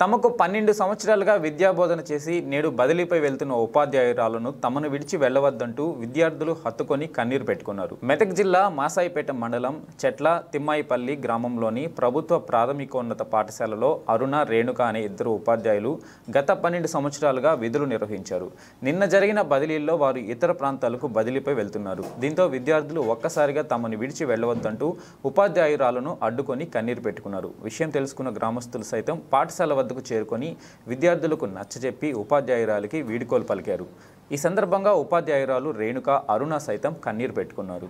తమకు 12 సంవత్సరాలుగా విద్యాబోధన చేసి నేడు బదిలీపై వెళ్తున్న ఉపాధ్యాయురాలను తమను విడిచి వెళ్లవద్దంటూ విద్యార్థులు హత్తుకొని కన్నీరు పెట్టుకున్నారు. మెదక్ జిల్లా మాసాయిపేట మండలం చెట్ల తిమ్మాయిపల్లి గ్రామంలోని ప్రభుత్వ ప్రాథమికోన్నత పాఠశాలలో అరుణ, రేణుక అనే ఇద్దరు ఉపాధ్యాయులు గత 12 సంవత్సరాలుగా విధులు నిర్వహించారు. నిన్న జరిగిన బదిలీల్లో వారు ఇతర ప్రాంతాలకు బదిలీపై వెళ్తున్నారు. దీంతో విద్యార్థులు ఒక్కసారిగా తమను విడిచి వెళ్లవద్దంటూ ఉపాధ్యాయురాలను అడ్డుకొని కన్నీరు పెట్టుకున్నారు. విషయం తెలుసుకున్న గ్రామస్తులు సైతం పాఠశాల వద్దకు చేరుకొని విద్యార్థులకు నచ్చజెప్పి ఉపాధ్యాయురాలికి వీడ్కోలు పలికారు. ఈ సందర్భంగా ఉపాధ్యాయురాలు రేణుక, అరుణ సైతం కన్నీరు పెట్టుకున్నారు.